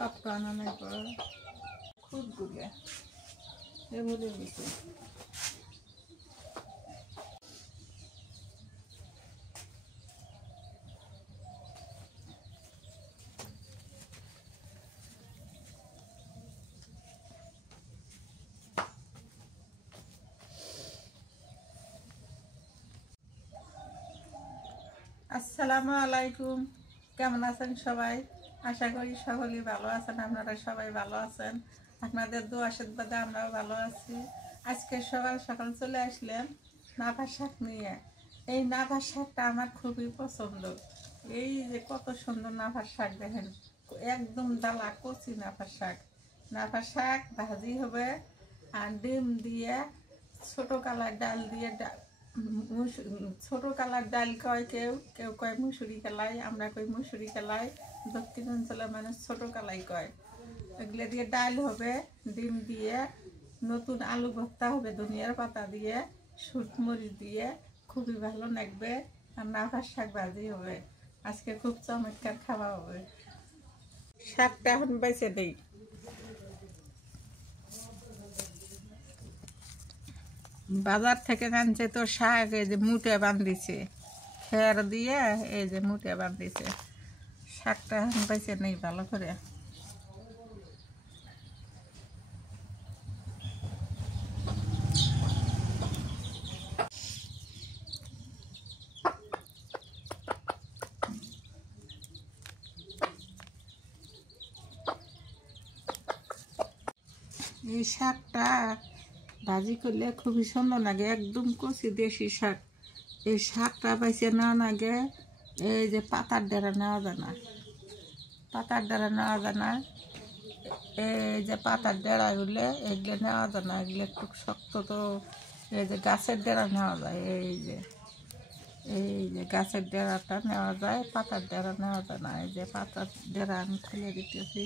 Popcorn অনেক বড় খুব গুলে এগুলো দিচ্ছে। আসসালামু আলাইকুম, কেমন আছেন সবাই? আশা করি সকলেই ভালো আছেন। আপনারা সবাই ভালো আছেন, আপনাদের দোয়া আশীর্বাদে আমরাও ভালো আছি। আজকে সকাল সকাল চলে আসলেন নাফা শাক নিয়ে। এই নাফা শাকটা আমার খুবই পছন্দ। এই যে কত সুন্দর নাফা শাক দেখেন, একদম ডালা কচি নাফা শাক। নাফা শাক ভাজি হবে আর ডিম দিয়ে ছোট কালার ডাল দিয়ে ছোট কালার ডাল কয়, কেউ কেউ কয় মুসুরি কালাই, আমরা কই মুসুরি কালাই। দক্ষিণ অঞ্চলের মানুষ ছোট কালাই কয়। এগুলো দিয়ে ডাল হবে, ডিম দিয়ে, নতুন আলু ভর্তা হবে ধনিয়ার পাতা দিয়ে, শুটমরিচ দিয়ে, খুবই ভালো লাগবে। আর নাফার শাক ভাজি হবে। আজকে খুব চমৎকার খাওয়া হবে। শাকটা এখন বেছে দেই। বাজার থেকে আনছে তো শাক, এই যে মুটে বান্ধিছে খের দিয়ে, এই যে মুটে বান্ধিছে। শাকটা এখন বেছে নেই ভালো করে। এই শাকটা ভাজি করলে খুবই সুন্দর লাগে, একদম কচি দেশি শাক। এই শাকটা পাইছে নেওয়া লাগে, এই যে পাতার ডেরা নেওয়া যায় না, পাতার ডেরা নেওয়া যায় না। এই যে পাতার ডেরা হলে এগুলো নেওয়া যায় না, এগুলো একটু শক্ত তো। এই যে গাছের ডেরা নেওয়া যায়, এই যে গাছের ডেরাটা নেওয়া যায়, পাতার ডেরা নেওয়া যায় না। এই যে পাতার ডেরা আমি খুলে দিতেছি।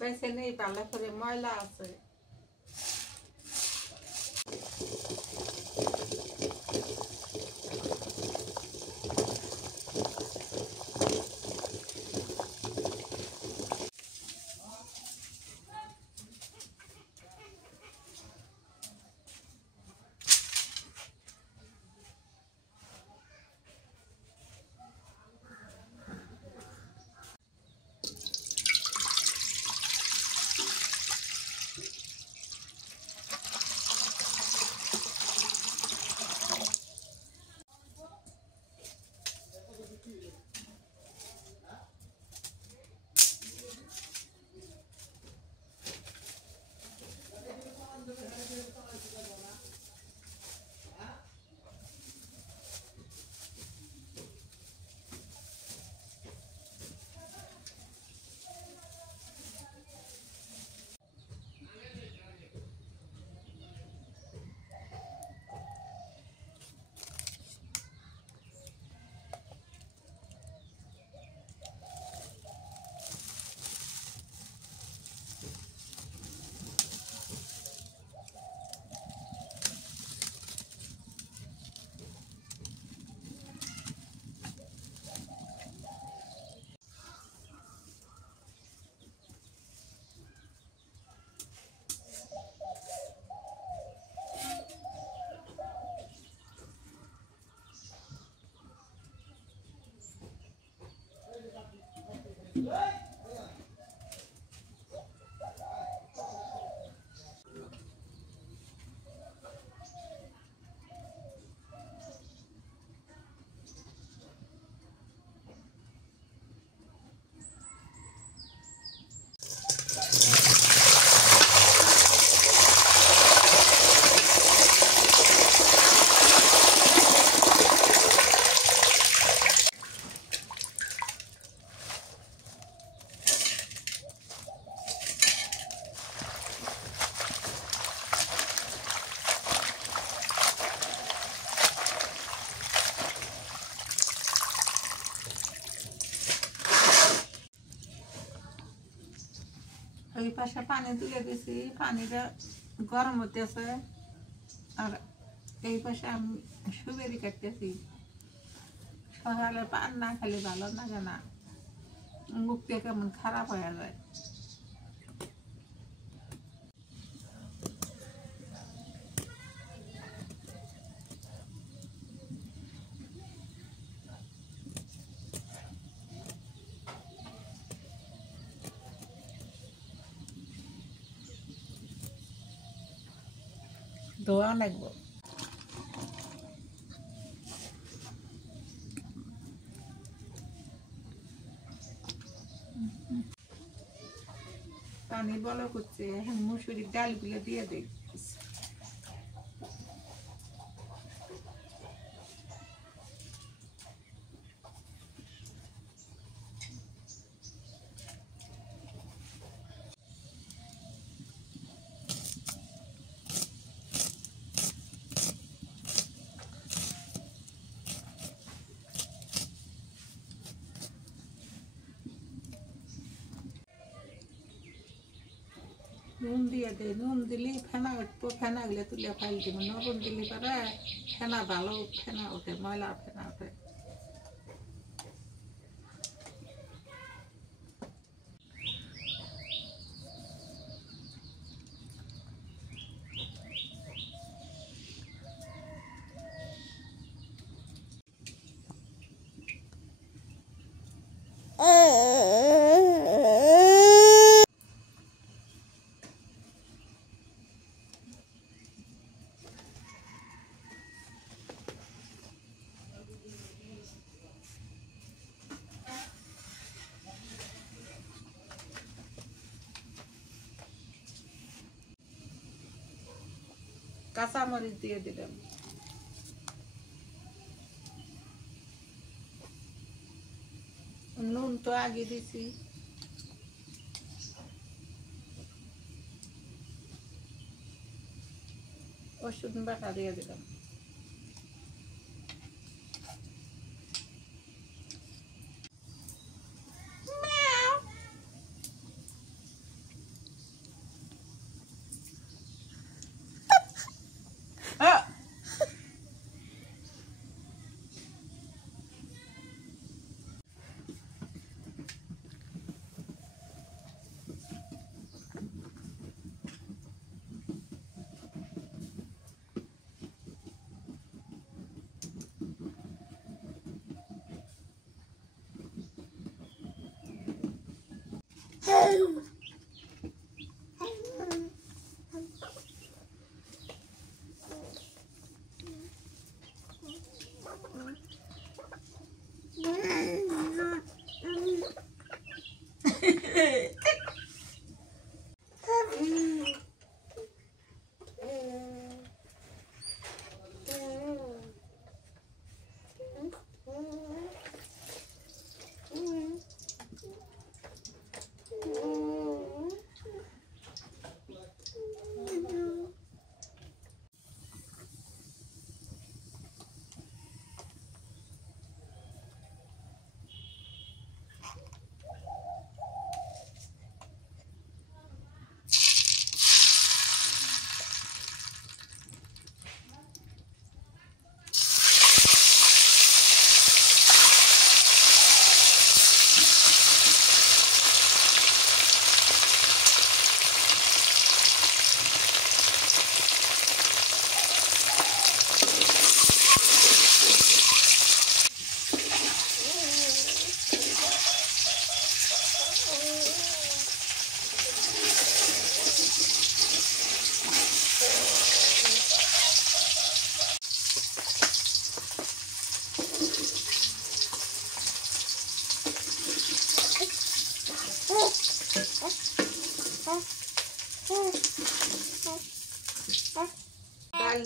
বেছে নেই ভালো করে, ময়লা আছে। গ্লাসে পানি তুলে দিছি, পানিটা গরম হতেছে। আর এই পাশে আমি সুবেরি কাটতেছি। সকালে পান না খেলে ভালো লাগে না, মুখটা কেমন খারাপ হয়ে যায়। ধোয়া লাগবো। পানি বলো করছে, এখন মুসুরির ডালগুলো দিয়ে দিই। নুন দিয়ে দেয়, নুন দিলে ফেনা উঠবো, ফেনা গুলো তুলে ফাইল দিব। লবণ দিলে পরে ফেনা ভালো ফেনা ওঠে, ময়লা ফেনা ওঠে। কাঁচামরিচ দিয়ে দিলাম। নুন তো আগে দিছি। রসুন বাটা দিয়ে দিলাম।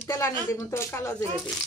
তেলানি দেবো তো, কালো জিরে দিই।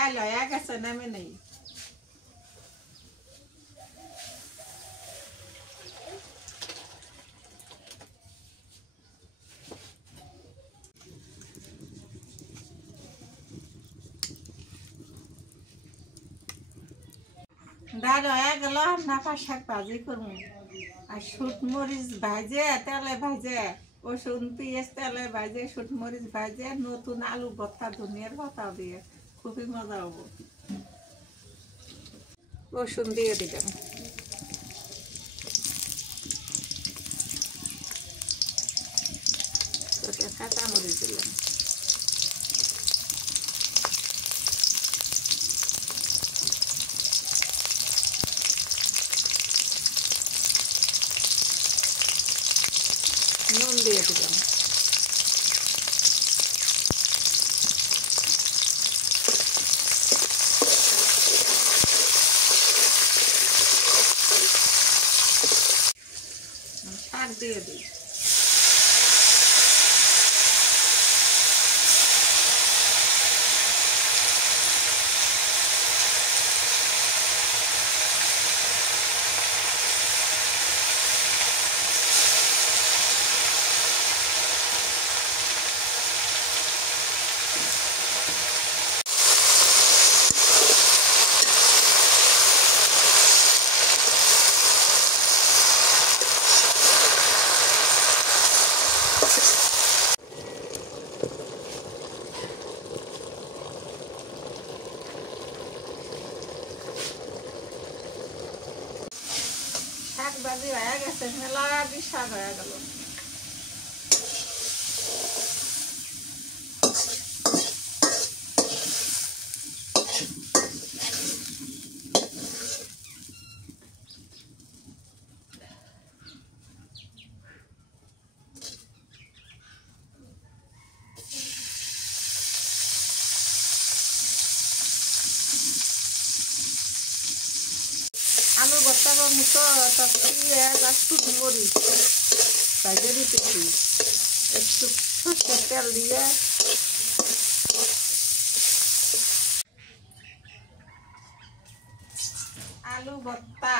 ডাল হয়ে গেছে নামে নেই। ডাল হয়ে গেল, নাফা শাক ভাজি করবো। আর শুট মরিচ ভাজে তেলে ভাজে, রসুন পেঁয়াজ তেলে ভাজে, শুট মরিচ ভাজে, নতুন আলু ভর্তা ধনিয়ার পাতা দিয়ে খুবই মজা হবো। রসুন দিয়ে দিলাম, কাঁচা মরিচ দিলাম, নুন দিয়ে দিলাম, শাক দিয়ে দিই, শাক ভাজি হয়ে গেছে, মেলা শাক হয়ে গেল। আলু ভর্তা করবো তো পেঁয়াজ আর শুট মরিচ ভাজে দিতেছি, একটু সরষের তেল দিয়ে আলু ভর্তা,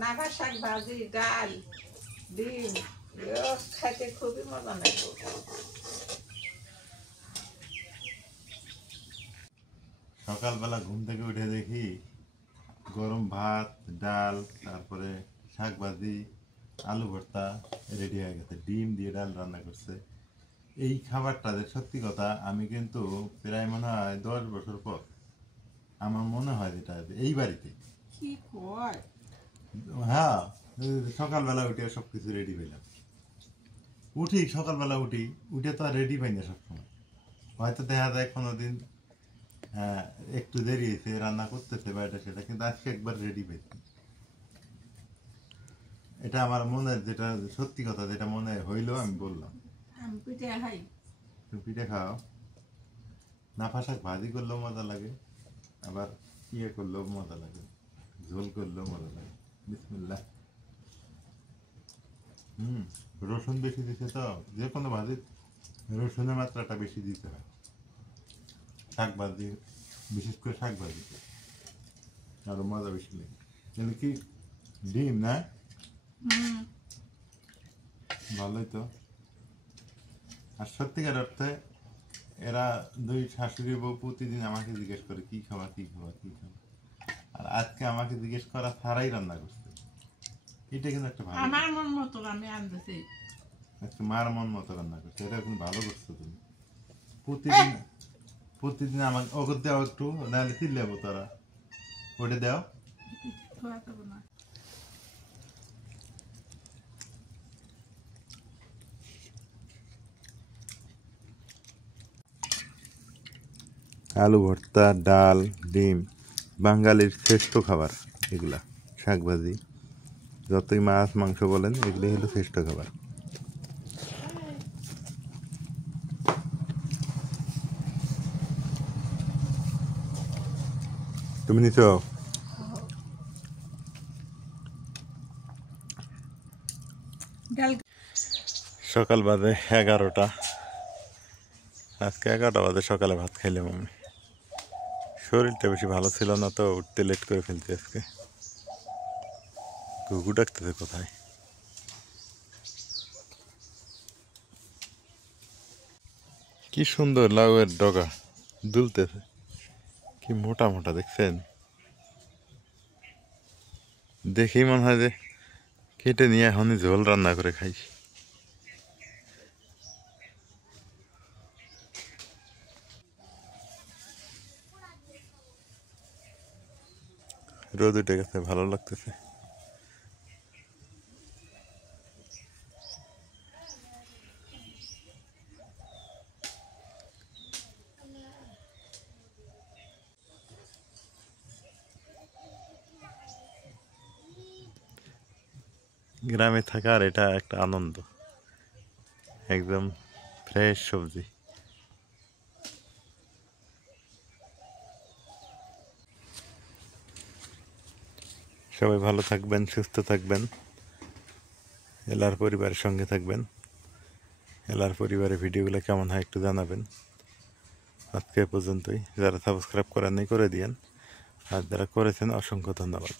নাভা শাক ভাজি, ডাল, ডিম, খাইতে খুবই মজা লাগবে। সকালবেলা ঘুম থেকে উঠে দেখি গরম ভাত, ডাল, তারপরে শাক ভাজি, আলু ভর্তা রেডি হয়ে গেছে। ডিম দিয়ে ডাল রান্না করছে। এই খাবারটা যে সত্যি কথা, আমি কিন্তু প্রায় মনে হয় 10 বছর পর আমার মনে হয় যেটা এই বাড়িতে। কি কয়? হ্যাঁ, সকালবেলা উঠে সব কিছু রেডি পেলাম। উঠি সকালবেলা উঠে তো আর রেডি পাই না সবসময়। হয়তো দেখা যায় কোনোদিন একটু দেরি হয়েছে, রান্না করতেছে বা এটা সেটা, কিন্তু আজকে একবার রেডি পেয়েছি। এটা আমার মনে, যেটা সত্যি কথা, যেটা মনে হইলো আমি বললাম। আমি পিঠে খাই। তুমি পিঠে খাও, নাফা শাক ভাজি করলেও মজা লাগে, আবার ইয়ে করলেও মজা লাগে, ঝোল করলেও মজা লাগে। বিসমিল্লাহ। রসুন বেশি দিতে তো, যে কোনো ভাজি রসুনের মাত্রাটা বেশি দিতে হয়। শাক ভাজি, বিশেষ করে শাক ভাজিতে আরো মজা বেশি লাগে। তাহলে কি ডিম না? ভালোই তো। আর সত্যিকার অর্থে এরা দুই শাশুড়ি বউ প্রতিদিন আমাকে জিজ্ঞেস করে কি খাওয়া কি খাওয়া কি খাওয়া, আর আজকে আমাকে জিজ্ঞেস করা ছাড়াই রান্না করছে। এটা কিন্তু একটা ভালো, আমার মন মতো আমি আনতেছি। আজকে মার মন মতো রান্না করছে, এটা কিন্তু ভালো করছো তুমি। প্রতিদিন প্রতিদিন আমাকে অগর দেওয়া একটু, নাহলে চিল্লাবো তারা। ওটা দাও। আলু ভর্তা, ডাল, ডিম, বাঙালির শ্রেষ্ঠ খাবার এগুলা। শাক ভাজি, যতই মাছ মাংস বলেন, এগুলো হলো শ্রেষ্ঠ খাবার। তুমি নিছো? সকাল বাজে 11টা। আজকে 11টা বাজে সকালে ভাত খাইলাম আমি। শরীরটা বেশি ভালো ছিল না তো, উঠতে লেট করে ফেলছি আজকে। ঘুঘু ডাকতেছে কোথায়? কি সুন্দর লাউয়ের ডগা দুলতেছে, কি মোটা মোটা দেখছেন? দেখেই মনে হয় যে কেটে নিয়ে এখনই ঝোল রান্না করে খাই। রোদ উঠে গেছে, ভালো লাগতেছে। গ্রামে থাকার এটা একটা আনন্দ, একদম ফ্রেশ সবজি। সবাই ভালো থাকবেন, সুস্থ থাকবেন, এলার পরিবারের সঙ্গে থাকবেন। এলার পরিবারের ভিডিওগুলো কেমন হয় একটু জানাবেন। আজকে এ পর্যন্তই। যারা সাবস্ক্রাইব করেননি করে দিয়েন, আর যারা করেছেন অসংখ্য ধন্যবাদ।